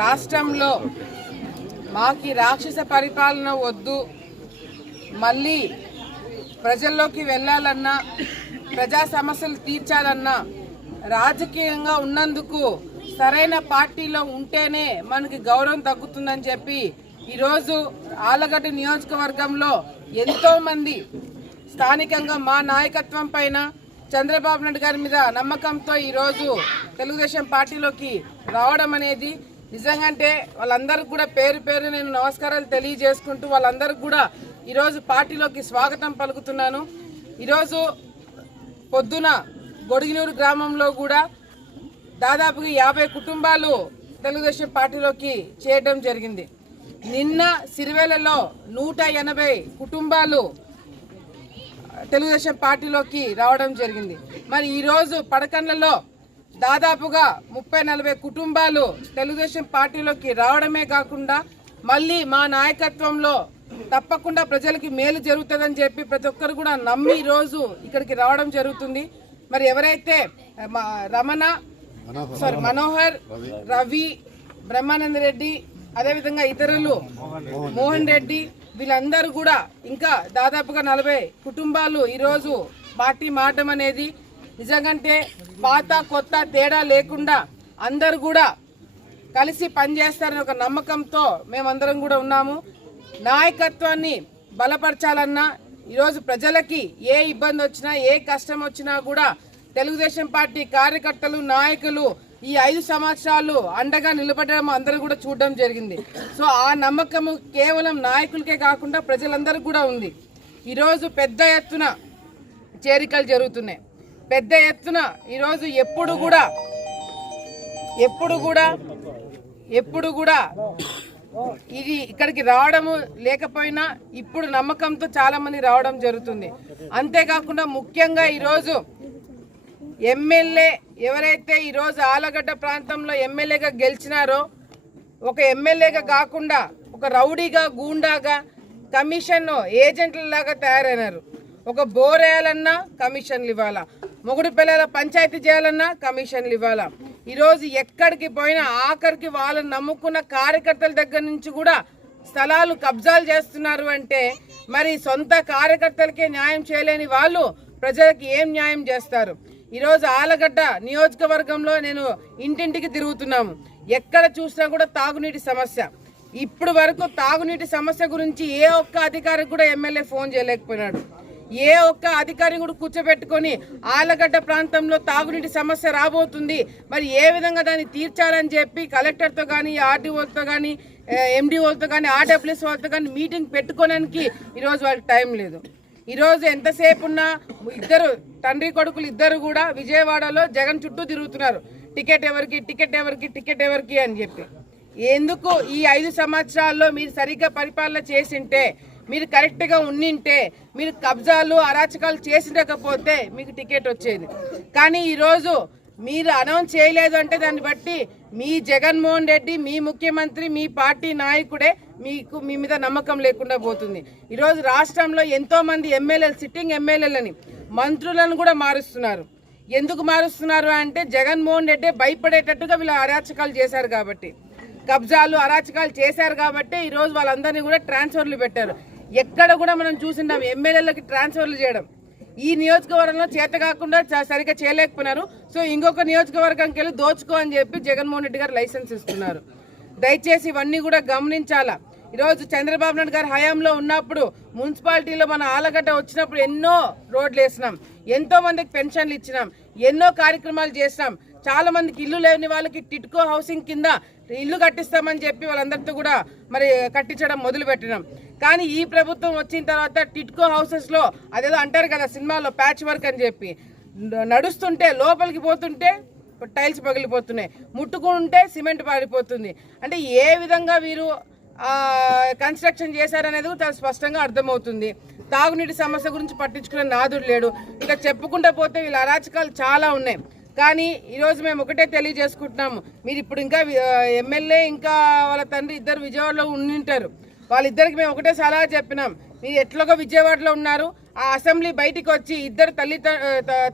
రాష్ట్రంలో మాకి రాక్షస పరిపాలన వద్దు. మళ్ళీ ప్రజల్లోకి వెళ్ళాలన్నా ప్రజా సమస్యలు తీర్చాలన్నా రాజకీయంగా ఉన్నందుకు సరైన పార్టీలో ఉంటేనే మనకి గౌరవం తగ్గుతుందని చెప్పి ఈరోజు ఆలగడ్డ నియోజకవర్గంలో ఎంతోమంది స్థానికంగా మా నాయకత్వం పైన చంద్రబాబు నాయుడు గారి మీద నమ్మకంతో ఈరోజు తెలుగుదేశం పార్టీలోకి రావడం అనేది నిజంగంటే వాళ్ళందరికీ కూడా పేరు పేరు నేను నమస్కారాలు తెలియజేసుకుంటూ వాళ్ళందరికీ కూడా ఈరోజు పార్టీలోకి స్వాగతం పలుకుతున్నాను. ఈరోజు పొద్దున గొడిగినూరు గ్రామంలో కూడా దాదాపుగా యాభై కుటుంబాలు తెలుగుదేశం పార్టీలోకి చేయడం జరిగింది. నిన్న సిరివేలలో నూట ఎనభై కుటుంబాలు తెలుగుదేశం పార్టీలోకి రావడం జరిగింది. మరి ఈరోజు పడకండ్లలో దాదాపుగా ముప్పై నలభై కుటుంబాలు తెలుగుదేశం పార్టీలోకి రావడమే కాకుండా మళ్ళీ మా నాయకత్వంలో తప్పకుండా ప్రజలకి మేలు జరుగుతుందని చెప్పి ప్రతి ఒక్కరు కూడా నమ్మి ఈరోజు ఇక్కడికి రావడం జరుగుతుంది. మరి ఎవరైతే మా రమణ సారీ మనోహర్ రవి బ్రహ్మానంద రెడ్డి అదేవిధంగా ఇతరులు మోహన్ రెడ్డి వీళ్ళందరూ కూడా ఇంకా దాదాపుగా నలభై కుటుంబాలు ఈరోజు పార్టీ మారడం అనేది నిజంగంటే పాత కొత్త తేడా లేకుండా అందరూ కూడా కలిసి పనిచేస్తారని ఒక నమ్మకంతో మేమందరం కూడా ఉన్నాము. నాయకత్వాన్ని బలపరచాలన్నా ఈరోజు ప్రజలకి ఏ ఇబ్బంది వచ్చినా ఏ కష్టం వచ్చినా కూడా తెలుగుదేశం పార్టీ కార్యకర్తలు నాయకులు ఈ ఐదు సంవత్సరాలు అండగా నిలబడడం అందరూ కూడా చూడడం జరిగింది. సో ఆ నమ్మకము కేవలం నాయకులకే కాకుండా ప్రజలందరికీ కూడా ఉంది. ఈరోజు పెద్ద ఎత్తున చేరికలు జరుగుతున్నాయి. పెద్ద ఎత్తున ఈరోజు ఎప్పుడు కూడా ఎప్పుడు కూడా ఎప్పుడు కూడా ఇది ఇక్కడికి రావడము లేకపోయినా ఇప్పుడు నమ్మకంతో చాలామంది రావడం జరుగుతుంది. అంతేకాకుండా ముఖ్యంగా ఈరోజు ఎమ్మెల్యే ఎవరైతే ఈరోజు ఆలగడ్డ ప్రాంతంలో ఎమ్మెల్యేగా గెలిచినారో ఒక ఎమ్మెల్యేగా కాకుండా ఒక రౌడీగా గూండాగా కమిషన్ ఏజెంట్లలాగా తయారైనారు. ఒక బోర్ వేయాలన్నా కమిషన్లు ఇవ్వాలా? మొగుడు పిల్లల పంచాయతీ చేయాలన్నా కమిషన్లు ఇవ్వాలా? ఈరోజు ఎక్కడికి పోయినా ఆఖరికి వాళ్ళని నమ్ముకున్న కార్యకర్తల దగ్గర నుంచి కూడా స్థలాలు కబ్జాలు చేస్తున్నారు అంటే మరి సొంత కార్యకర్తలకే న్యాయం చేయలేని వాళ్ళు ప్రజలకి ఏం న్యాయం చేస్తారు? ఈరోజు ఆలగడ్డ నియోజకవర్గంలో నేను ఇంటింటికి తిరుగుతున్నాము. ఎక్కడ చూసినా కూడా తాగునీటి సమస్య. ఇప్పుడు వరకు తాగునీటి సమస్య గురించి ఏ ఒక్క అధికారికి కూడా ఎమ్మెల్యే ఫోన్ చేయలేకపోయినాడు. ఏ ఒక్క అధికారి కూడా కూర్చోబెట్టుకొని ఆలగడ్డ ప్రాంతంలో తాగునీటి సమస్య రాబోతుంది. మరి ఏ విధంగా దాన్ని తీర్చాలని చెప్పి కలెక్టర్తో కానీ ఆర్డీఓలతో కానీ ఎండిఓలతో కానీ ఆర్డబ్ల్యూఎస్ వాళ్ళతో కానీ మీటింగ్ పెట్టుకోవడానికి ఈరోజు వాళ్ళకి టైం లేదు. ఈరోజు ఎంతసేపు ఉన్నా ఇద్దరు తండ్రి కొడుకులు ఇద్దరు కూడా విజయవాడలో జగన్ చుట్టూ తిరుగుతున్నారు. టికెట్ ఎవరికి టికెట్ ఎవరికి టికెట్ ఎవరికి అని చెప్పి. ఎందుకు ఈ ఐదు సంవత్సరాల్లో మీరు సరిగ్గా పరిపాలన చేసింటే మీరు కరెక్ట్గా ఉన్నింటే మీరు కబ్జాలు అరాచకాలు చేసినకపోతే మీకు టికెట్ వచ్చేది. కానీ ఈరోజు మీరు అనౌన్స్ చేయలేదు అంటే దాన్ని బట్టి మీ జగన్మోహన్ రెడ్డి మీ ముఖ్యమంత్రి మీ పార్టీ నాయకుడే మీకు మీ మీద నమ్మకం లేకుండా పోతుంది. ఈరోజు రాష్ట్రంలో ఎంతోమంది ఎమ్మెల్యేలు సిట్టింగ్ ఎమ్మెల్యేలని మంత్రులను కూడా మారుస్తున్నారు. ఎందుకు మారుస్తున్నారు అంటే జగన్మోహన్ రెడ్డి భయపడేటట్టుగా వీళ్ళు అరాచకాలు చేశారు కాబట్టి. కబ్జాలు అరాచకాలు చేశారు కాబట్టి ఈరోజు వాళ్ళందరినీ కూడా ట్రాన్స్ఫర్లు పెట్టారు. ఎక్కడ కూడా మనం చూసినాం ఎమ్మెల్యేలకి ట్రాన్స్ఫర్లు చేయడం. ఈ నియోజకవర్గంలో చేత కాకుండా సరిగ్గా చేయలేకపోయినారు. సో ఇంకొక నియోజకవర్గానికి వెళ్ళి దోచుకో అని చెప్పి జగన్మోహన్ రెడ్డి గారు లైసెన్స్ ఇస్తున్నారు. దయచేసి ఇవన్నీ కూడా గమనించాలా? ఈరోజు చంద్రబాబు నాయుడు గారు హయాంలో ఉన్నప్పుడు మున్సిపాలిటీలో మన ఆలగడ్డ వచ్చినప్పుడు ఎన్నో రోడ్లు వేసినాం. ఎంతో మందికి పెన్షన్లు ఇచ్చినాం. ఎన్నో కార్యక్రమాలు చేసినాం. చాలా మందికి ఇల్లు లేని వాళ్ళకి టిట్కో హౌసింగ్ కింద ఇల్లు కట్టిస్తామని చెప్పి వాళ్ళందరితో కూడా మరి కట్టించడం మొదలు పెట్టినాం కానీ ఈ ప్రభుత్వం వచ్చిన తర్వాత టిట్కో హౌసెస్లో అదేదో అంటారు కదా సినిమాలో ప్యాచ్ వర్క్ అని చెప్పి. నడుస్తుంటే లోపలికి పోతుంటే టైల్స్ పగిలిపోతున్నాయి. ముట్టుకుంటే సిమెంట్ పారిపోతుంది. అంటే ఏ విధంగా వీరు కన్స్ట్రక్షన్ చేశారనేది చాలా స్పష్టంగా అర్థమవుతుంది. తాగునీటి సమస్య గురించి పట్టించుకునే నాదుడు లేడు. ఇక చెప్పుకుంటా పోతే వీళ్ళ అరాచకాలు చాలా ఉన్నాయి. కానీ ఈరోజు మేము ఒకటే తెలియజేసుకుంటున్నాము. మీరు ఇప్పుడు ఇంకా ఎమ్మెల్యే ఇంకా వాళ్ళ తండ్రి ఇద్దరు విజయవాడలో ఉండింటారు. వాళ్ళిద్దరికి మేము ఒకటే సలహా చెప్పినాం. మీరు ఎట్లాగో విజయవాడలో ఉన్నారు? ఆ అసెంబ్లీ బయటికి వచ్చి ఇద్దరు తల్లి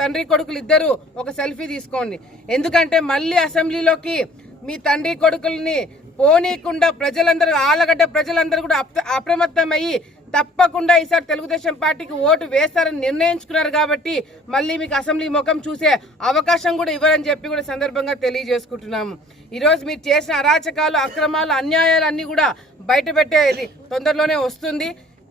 తండ్రి కొడుకులు ఇద్దరు ఒక సెల్ఫీ తీసుకోండి. ఎందుకంటే మళ్ళీ అసెంబ్లీలోకి మీ తండ్రి కొడుకుల్ని పోనీయకుండా ప్రజలందరూ ఆలగడ్డ ప్రజలందరూ కూడా అప్రమత్తమయ్యి తప్పకుండా ఈసారి తెలుగుదేశం పార్టీకి ఓటు వేస్తారని నిర్ణయించుకున్నారు కాబట్టి మళ్ళీ మీకు అసెంబ్లీ ముఖం చూసే అవకాశం కూడా ఇవ్వరని చెప్పి కూడా సందర్భంగా తెలియజేసుకుంటున్నాము. ఈరోజు మీరు చేసిన అరాచకాలు అక్రమాలు అన్యాయాలు అన్నీ కూడా బయట పెట్టేది తొందరలోనే వస్తుంది.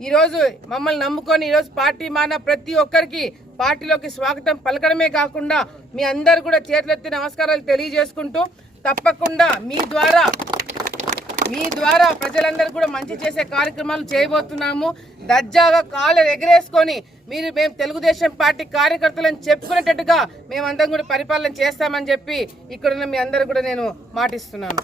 ఈరోజు మమ్మల్ని నమ్ముకొని ఈరోజు పార్టీ మాన ప్రతి ఒక్కరికి పార్టీలోకి స్వాగతం పలకడమే కాకుండా మీ అందరు కూడా చేతులెత్తి నమస్కారాలు తెలియజేసుకుంటూ తప్పకుండా మీ ద్వారా మీ ద్వారా ప్రజలందరూ కూడా మంచి చేసే కార్యక్రమాలు చేయబోతున్నాము. దర్జాగా కాళ్ళు ఎగరేసుకొని మీరు మేము తెలుగుదేశం పార్టీ కార్యకర్తలను చెప్పుకునేటట్టుగా మేమందరం కూడా పరిపాలన చేస్తామని చెప్పి ఇక్కడున్న మీ అందరూ కూడా నేను మాటిస్తున్నాను.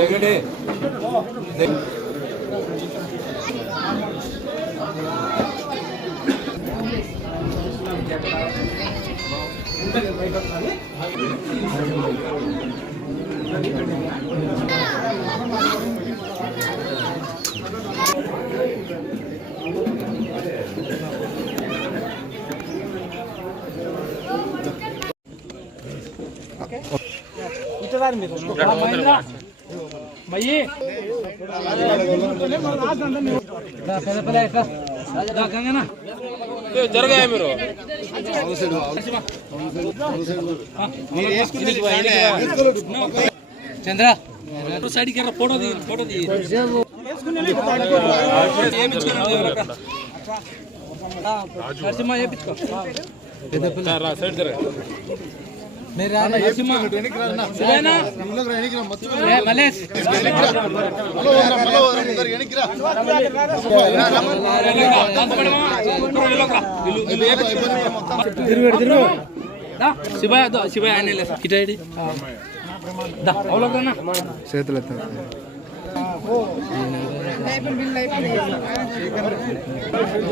ఏరన్నా చంద్ర సైడ్కి ఎర్ర ఫోటో ది ఫోటో ది నరసింహ చేపించుకో నరసింహ శివేనా? ఏ, మల్లేష్ దా, శివయ్య దా, శివయ్య ఆయన వెళ్ళేసి. ఇటు ఇటు. దా,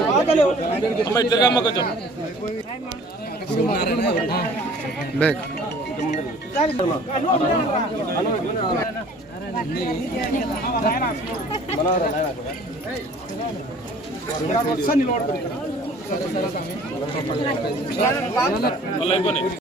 అవలోకనా? చేతులు బ్యాక్